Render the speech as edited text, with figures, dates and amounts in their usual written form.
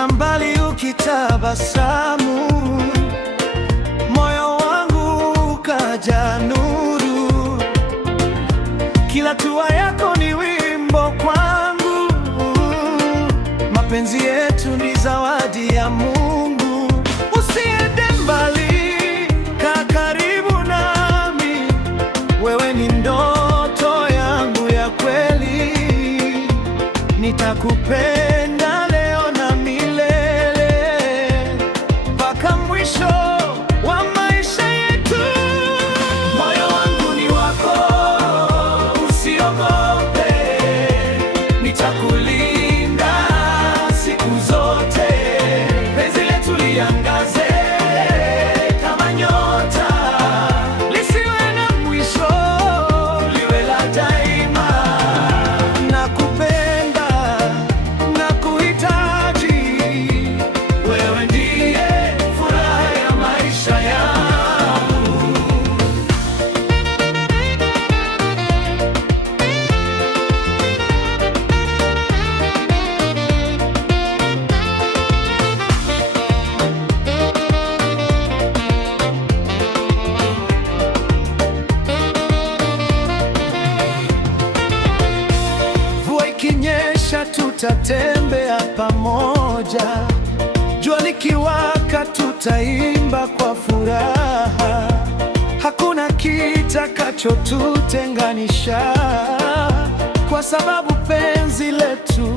Nilikuona mbali ukitabasamu, moyo wangu ukaja nuru. Kila hatua yako ni wimbo kwangu, mapenzi yetu ni zawadi ya Mungu. Usiende mbali, kaa karibu nami, wewe ni ndoto yangu ya kweli. Nitakupenda leo na milele, mpaka mwisho wa maisha yetu. Moyo wangu ni wako, usiogope, nitakulinda siku zote. Penzi letu liangaze kama nyota, lisiwe na mwisho, liwe la daima. Nakupenda, nakuhitaji, wewe ndiye furaha ya maisha yangu. Mvua ikinyesha tutatembea pamoja, jua likiwaka tutaimba kwa furaha. Hakuna kitakachotutenganisha, kwa sababu penzi letu